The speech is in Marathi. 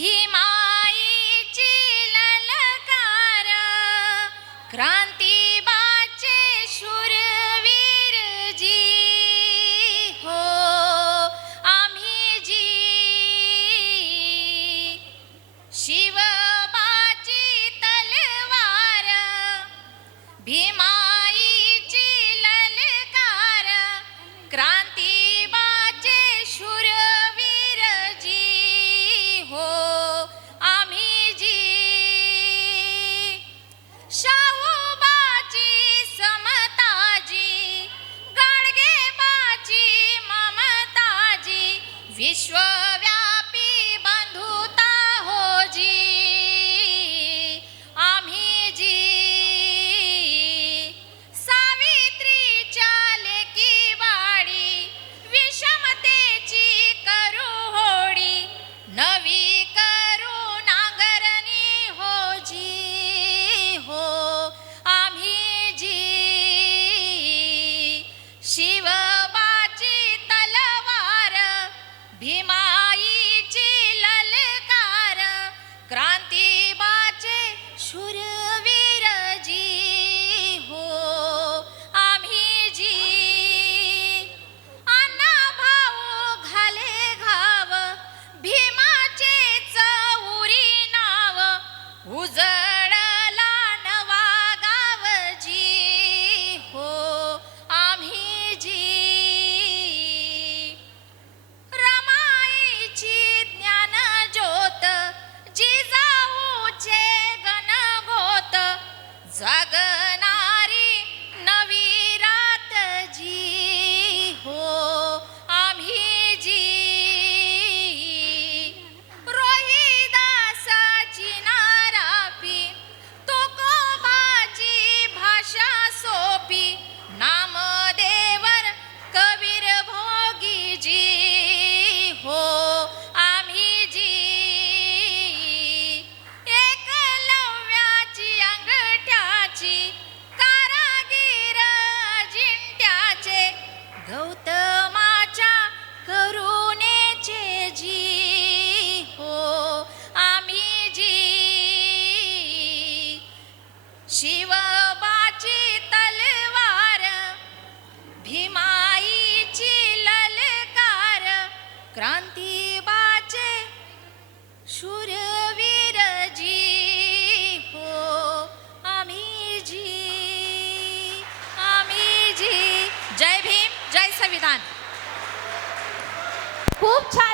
भीमाईची ललकार, क्रांतीबाचे शूरवीर जी हो आम्ही जी, शिवबाची तलवार, भीमाईची ललकार, क्रांतीबाचे शूरवीर जी हो आम्ही जी, शाहूबाची समताजी, गाडगेबाची ममताजी, विश्वव्यापी बंधुता हो जी आम्ही जी, सावित्रीच्या लेकी वाडी, विषमतेची करू होडी, नवी करू नांगरणी हो जी हो आम्ही जी, शिवबाची तलवार, भीमाईची ललकार, क्रांतीबाचे शूरवीर जी हो आम्ही जी, अण्णा भाऊ घाले घाव, भीमाचेच उरी नाव, उजळला नवा गाव जी हो आम्ही जी, रमाईची ज्ञान ज्योत, जिजाऊचे गणगोत, जगणारी नवी रात जी हो आम्ही जी, रोहिदासाची नारापी, तुकोबाची भाषा सोपी, नामदेवर कबीर भोगी जी हो आम्ही जी, एकलव्याची अंगठ्याची, कारागीर अजिंठ्याचे, गौतमाच्या करुणेचे जी हो आम्ही जी, शिवबाची तलवार, भीमाईची ललकार, क्रांतीबाचे शूरवीर जी हो आम्ही जी आम्ही जी. जय भीम, जय संविधान. खूप छान.